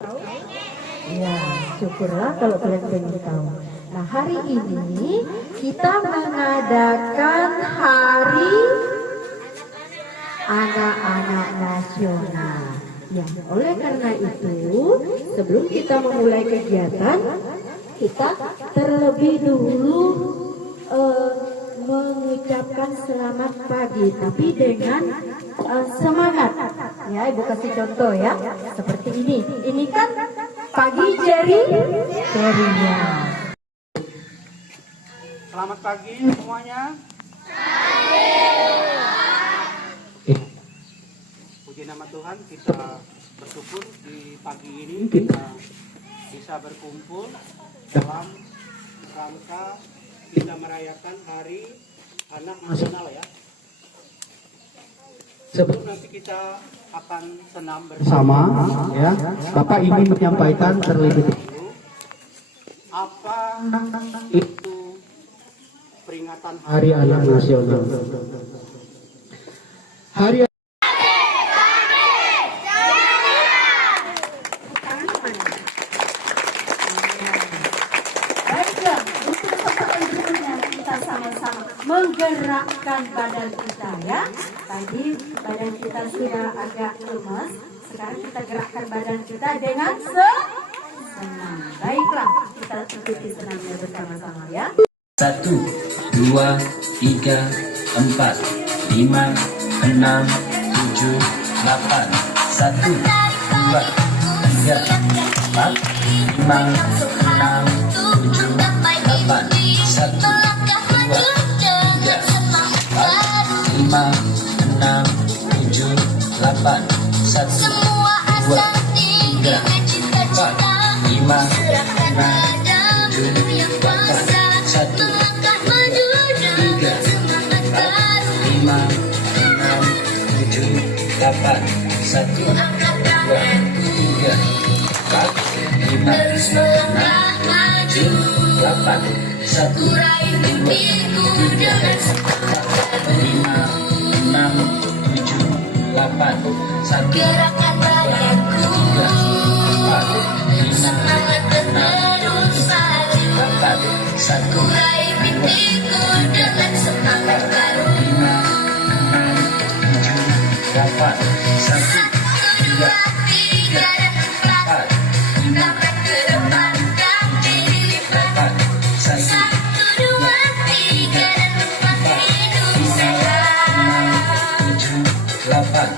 Ya, syukurlah kalau kalian pengen tahu. Nah, hari ini kita mengadakan Hari Anak-anak Nasional. Ya, oleh karena itu, sebelum kita memulai kegiatan, kita terlebih dulu mengucapkan selamat pagi, tapi dengan semangat. Ya, Ibu kasih contoh ya, seperti ini. Ini kan pagi ceria. Selamat pagi semuanya. Puji nama Tuhan, kita bersyukur di pagi ini kita bisa berkumpul dalam rangka kita merayakan Hari Anak Nasional ya. Sebelum nanti kita akan senam bersama ya, Bapak ingin menyampaikan terlebih dahulu apa itu peringatan Hari Anak Nasional. Hari Baiklah, untuk kesempatan berikutnya kita sama-sama menggerakkan badan kita ya. Tadi badan kita sudah agak lemas, sekarang kita gerakkan badan kita dengan senang. Baiklah, kita ikuti senamnya bersama-sama ya. 1, 2, 3, 4, 5, 6, 7, 8. 1, 2, 3, 4, 5, 6, 7, 8. Gerakan badanku, semangat terus maju. Kurai mimpiku dengan semangat baru. 1, 2, 3, 4. Langkah ke depan dan dilipat. 1, 2, 3 dan 4 hidup sehat. 5, 6, 7, 8.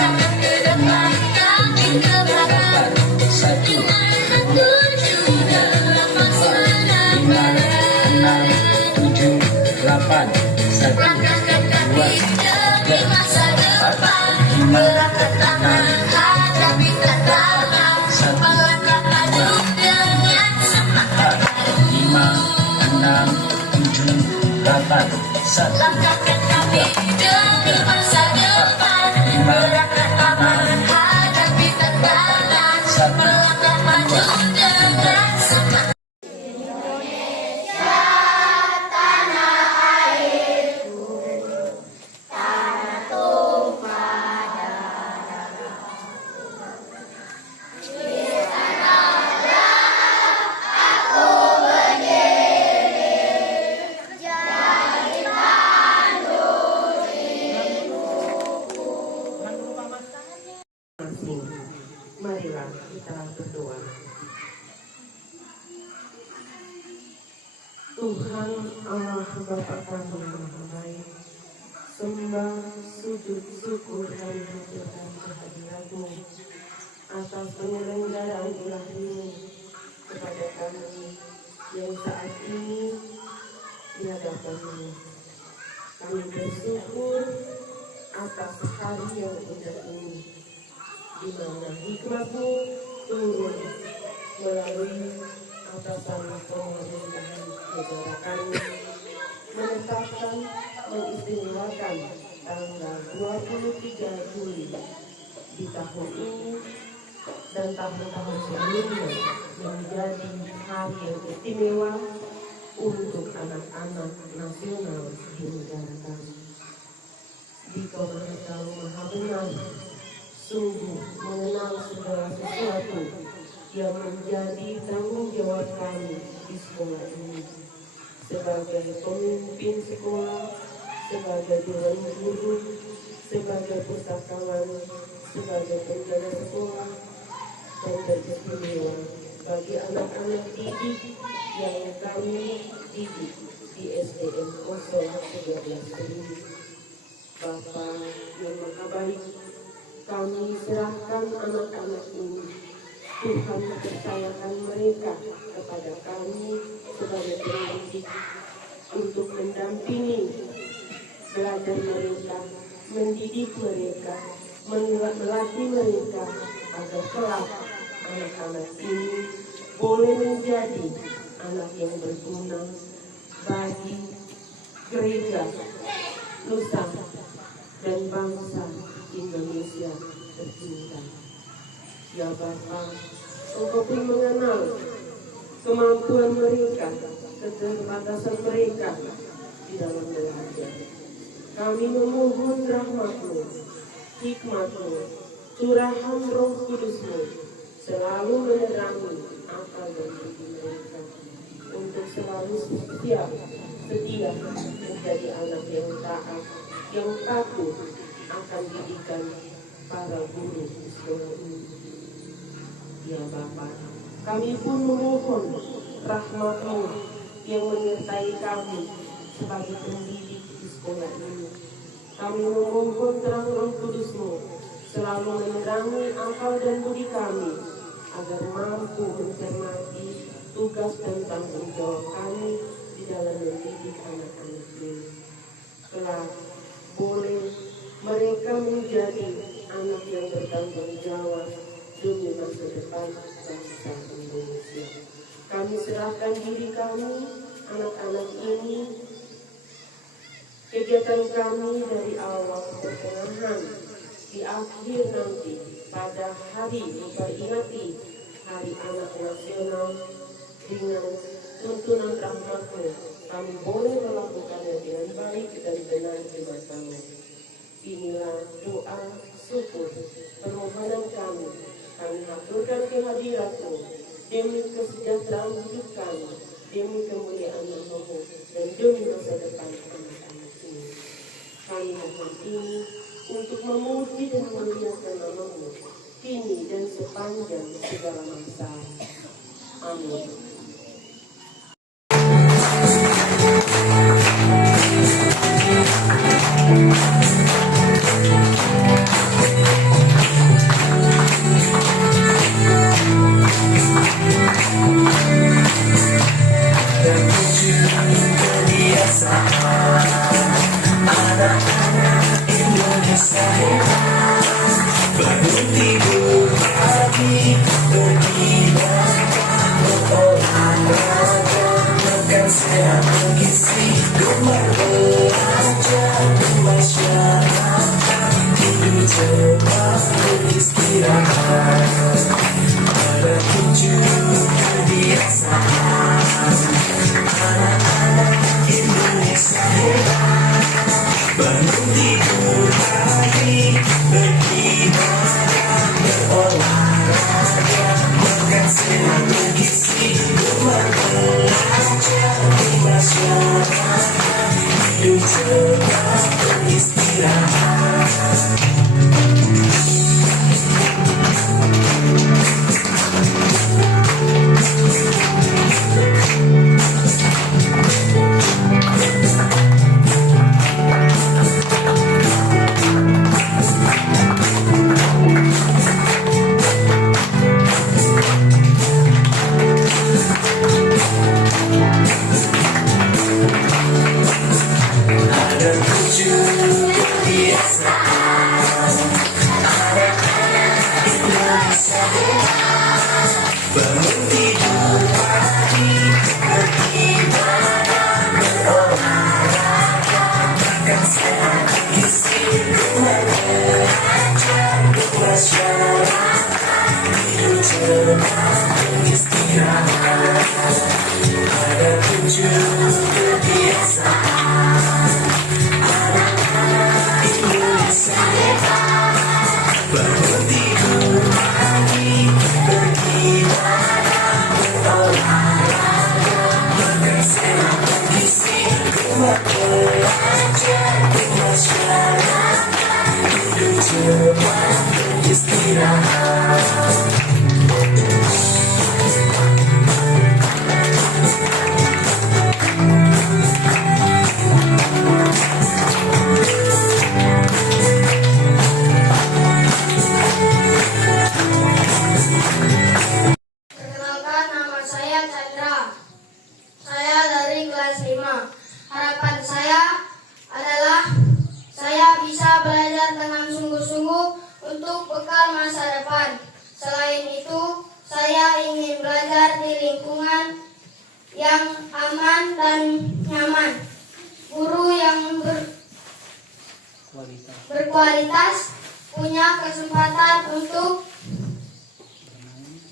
Langkah ke depan dan ke belakang. 5, 6, 7, 8. Langkahkan kaki demi masa depan. Gerakkan tangan, hadapi tantangan. Melangkah maju dengan semangat baru. 5, 6, 7, 8. Langkahkan kaki demi masa depan. Gerakkan tangan, hadapi tantangan. Melangkah maju dengan semangat. Marilah kita berdoa. Tuhan Allah Bapa kami yang Maha Baik, sembah, sujud, syukur dan haturkan kehadirat-Mu atas penyelenggaraan ilahi-Mu kepada kami yang saat ini di hadapan-Mu. Kami bersyukur atas hari yang indah ini, di mana hikmat-Mu turun melalui atasan pemerintahan negara kami, menetapkan mengistimewakan tanggal 23 Juli di tahun ini dan tahun-tahun sebelumnya menjadi hari yang istimewa untuk anak-anak nasional di negara kami. Dikau Maha Tahu, Maha Benar, sungguh mengenal segala sesuatu yang menjadi tanggung jawab kami di sekolah ini. Sebagai pemimpin sekolah, sebagai dewan guru, sebagai pustakawan, sebagai penjaga sekolah, dan teristimewa bagi anak-anak didik yang kami didik di SDN 013 ini. Bapak yang Maha Baik, kami serahkan anak-anak ini. Tuhan percayakan mereka kepada kami sebagai pendidik untuk mendampingi belajar mereka, mendidik mereka, melatih mereka agar kelak anak-anak ini boleh menjadi anak yang berguna bagi gereja, nusa, dan bangsa Indonesia tercinta. Ya Bapa, Engkau pun mengenal kemampuan mereka, keterbatasan mereka di dalam belajar. Kami memohon rahmat-Mu, hikmat-Mu, curahan Roh Kudus-Mu selalu menerangi akal dan hati mereka untuk selalu setia menjadi anak yang taat, yang patuh akan didikan para guru di sekolah ini. Ya Bapa, kami pun memohon rahmat-Mu yang menyertai kami sebagai pendidik di sekolah ini. Kami memohon terang Roh Kudus-Mu selalu menerangi akal dan budi kami agar mampu mencermati tugas dan tanggung jawab kami di dalam mendidik anak-anak ini. Kelak boleh mereka menjadi anak yang bertanggung jawab demi masa depan bangsa Indonesia. Kami serahkan diri kami, anak-anak ini, kegiatan kami dari awal pertengahan di akhir nanti pada hari memperingati Hari Anak Nasional dengan tuntunan rahmat-Mu, kami boleh melakukannya dengan baik dan benar di mata-Mu. Inilah doa syukur permohonan kami haturkan kehadirat-Mu demi kesejahteraan hidup kami, demi kemuliaan nama-Mu, dan demi masa depan anak-anak ini. Kami mohon ini untuk memuji dan memuliakan nama-Mu kini dan sepanjang segala masa. Amin. Perkenalkan, nama saya Chandra. Saya dari kelas 5. Harapan saya adalah saya bisa belajar dengan sungguh-sungguh untuk bekal masa depan. Selain itu, saya ingin belajar di lingkungan yang aman dan nyaman. Guru yang berkualitas, punya kesempatan untuk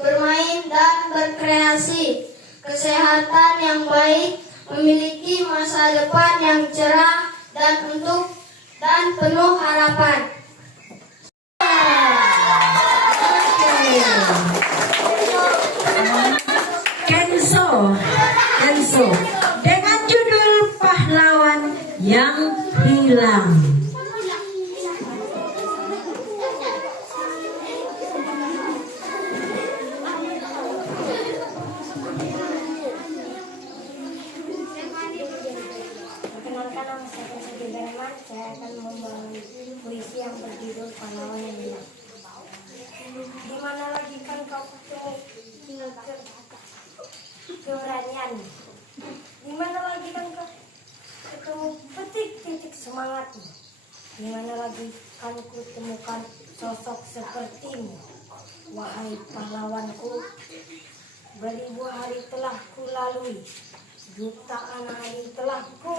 bermain dan berkreasi, kesehatan yang baik, memiliki masa depan yang cerah dan penuh harapan. Kenzo dengan judul Pahlawan yang Hilang. Perkenalkan, nama saya Kenzo Giberaman. Saya akan membawakan puisi yang berjudul Pahlawan yang Hilang. Di mana lagi kan kau ketemu keberanian? Di mana lagi kan kau ketemu titik semangat? Di mana lagi kan ku temukan sosok sepertimu? Wahai pahlawanku, beribu hari telah ku lalui, jutaan hari telah ku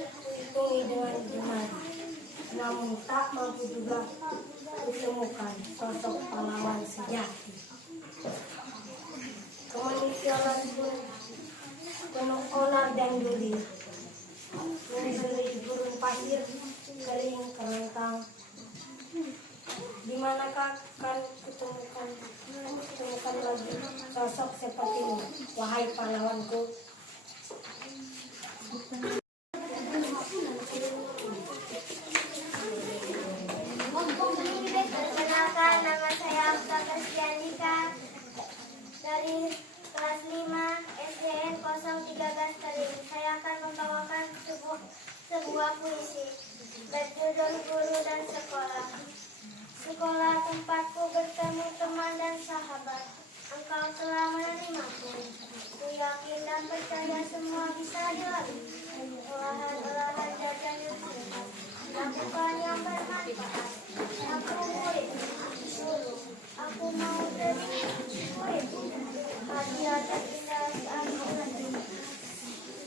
hitungi dengan jemari, namun tak mampu juga kutemukan sosok pahlawan sejati. Kemanusiaan pun penuh onar dan judi, memberi gurun pasir kering kerentang. Di manakah kan kutemukan lagi sosok sepertimu, wahai pahlawanku? Perkenalkan, nama saya Afsa Kristianika dari kelas 5 SDN 013 Tering. Saya akan membawakan sebuah puisi berjudul Guru dan Sekolah. Sekolah tempatku bertemu teman dan sahabat. Engkau telah menerimaku. Ku yakin dan percaya semua bisa dilalui. Olahan-olahan jajan yang sehat, lakukan yang bermanfaat. Aku murid, guru. Aku mau jadi murid. Hadiah dan indah aku nanti.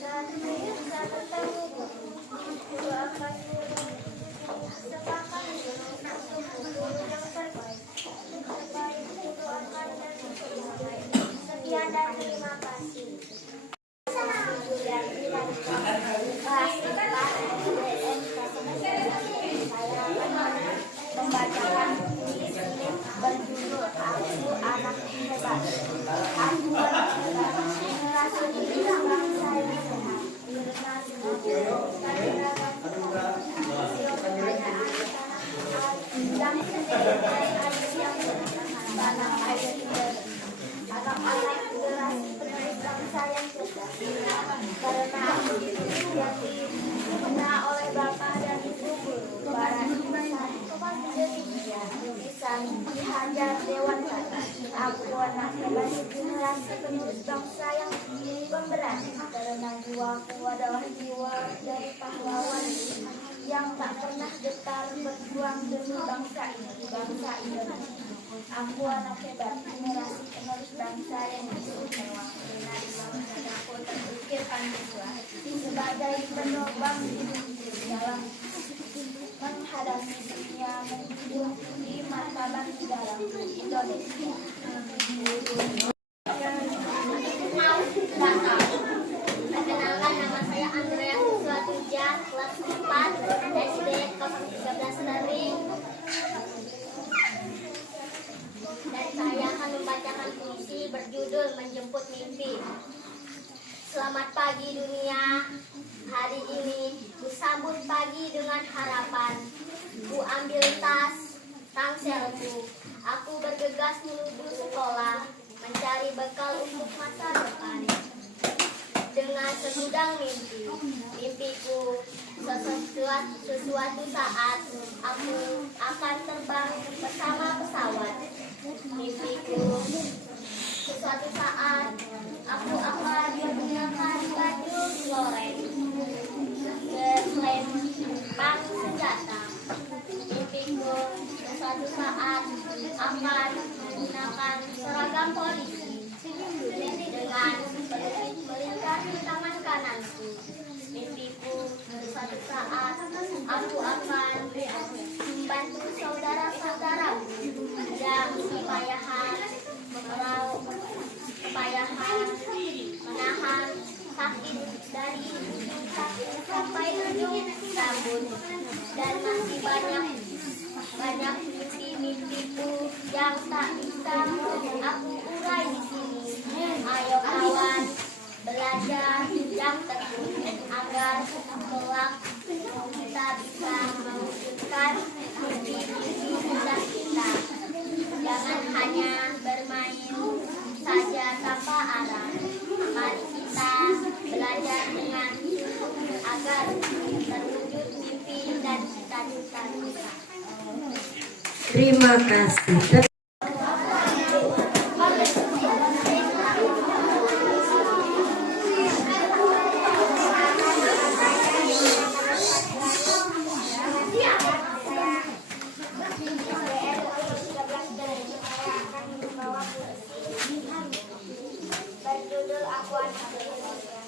Dan bisa bertemu guru. Guru akan guru. Sepakat guru. Guru yang terbaik. Terbaik guru akan jadi terbaik. Sekian dan terima kasih. Membacakan puisi berjudul Aku Anak Hebat. Aku anak hebat, generasi bangsa yang sehat, generasi kecerdasan dan yang tanah air anak-anak generasi penerus bangsa yang cerdas. Karena aku yang dibina oleh Bapak dan Ibu guru, para insan, lukisan, dihajar Dewan Kata. Aku anak hebat, generasi penerus bangsa yang pemberani. Karena jiwaku adalah jiwa dari pahlawan yang tak pernah getar berjuang demi bangsa ini, bangsa Indonesia. Aku anak hebat, generasi penerus bangsa yang istimewa. Dari bangsa aku terukir Pancasila sebagai penopang hidup dalam menghadapi dunia menjunjung martabat negara Indonesia. Perkenalkan, nama saya Andrea Suatuja, kelas 4 SD 013 Tering. Dan saya akan membacakan puisi berjudul Menjemput Mimpi. Selamat pagi dunia, hari ini kusambut pagi dengan harapan. tuntas menuju sekolah, mencari bekal untuk masa depan. Dengan segudang mimpi, mimpiku sesuatu saat aku akan terbang bersama pesawat. Mimpiku suatu saat aku akan menggunakan baju loreng berlempang senjata. Mimpiku suatu saat akan menggunakan seragam polisi dengan peluit melintasi tangan kananku. Mimpiku suatu saat aku akan membantu saudara-saudaraku yang kepayahan menahan sakit dari sakit sampai ujung rambut, dan masih banyak mimpi-mimpiku yang tak bisa aku urai di sini. Ayo kawan, belajar yang tekun agar kelak kita bisa mewujudkan mimpi-mimpi indah kita. Jangan hanya bermain saja tanpa arah. Mari kita belajar dengan sungguh agar terwujud mimpi dan cita-cita kita. Terima kasih. Berjudul Aku Anak Indonesia.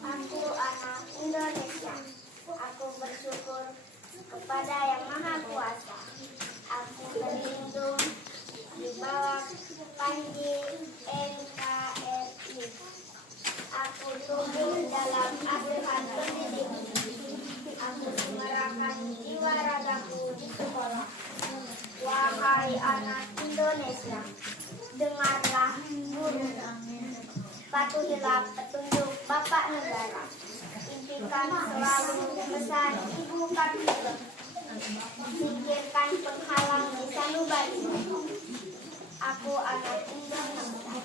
Aku anak Indonesia. Aku bersyukur kepada Yang Maha Kuasa. Aku terlindung di bawah panji NKRI. Aku tumbuh dalam asuhan pendidik. Aku mengerahkan jiwa ragaku di sekolah. Wahai anak Indonesia, dengarlah guru, patuhilah petunjuk Bapak Negara, impikan selalu pesan Ibu Kartini, singkirkan penghalang di sanubari. Aku anak Indonesia,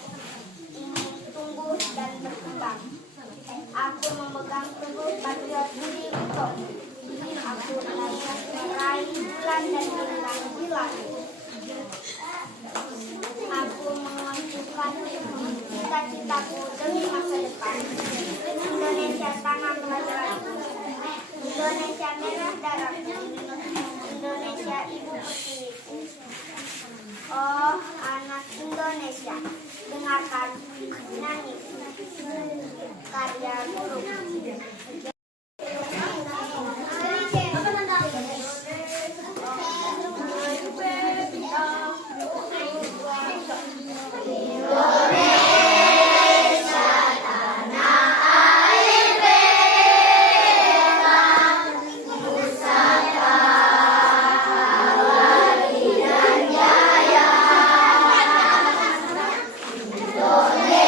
ingin tumbuh dan berkembang. Aku memegang teguh patriot budi utomo. Aku meraih bulan dan bintang di langit. Aku mengajukan cita-citaku demi masa depan. Indonesia tanah pelajaranku. Indonesia merah darahku. Indonesia ibu pertiwiku. Oh anak Indonesia, dengarkan nyanyi karya guru. Yeah.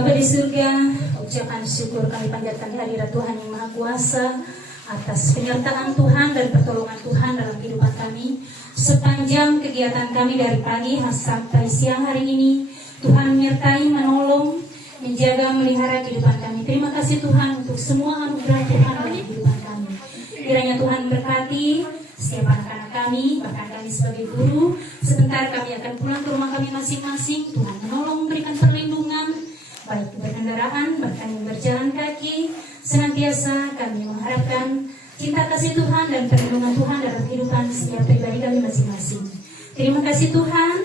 Bapa di surga, ucapan syukur kami panjatkan kehadirat Tuhan yang Maha Kuasa atas penyertaan Tuhan dan pertolongan Tuhan dalam kehidupan kami. Sepanjang kegiatan kami dari pagi sampai siang hari ini, Tuhan menyertai, menolong, menjaga, melihara kehidupan kami. Terima kasih Tuhan untuk semua anugerah Tuhan dalam kehidupan kami. Kiranya Tuhan berkati setiap anak-anak kami, bahkan kami sebagai guru. Sebentar kami akan pulang ke rumah kami masing-masing. Tuhan menolong, memberikan perlindungan, baik berkendaraan, bahkan yang berjalan kaki. Senantiasa kami mengharapkan cinta kasih Tuhan dan perlindungan Tuhan dalam kehidupan setiap pribadi kami masing-masing. Terima kasih Tuhan.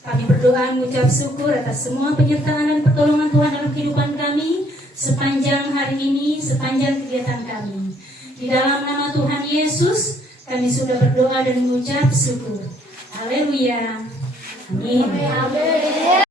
Kami berdoa mengucap syukur atas semua penyertaan dan pertolongan Tuhan dalam kehidupan kami sepanjang hari ini, sepanjang kegiatan kami. Di dalam nama Tuhan Yesus, kami sudah berdoa dan mengucap syukur. Haleluya. Amin.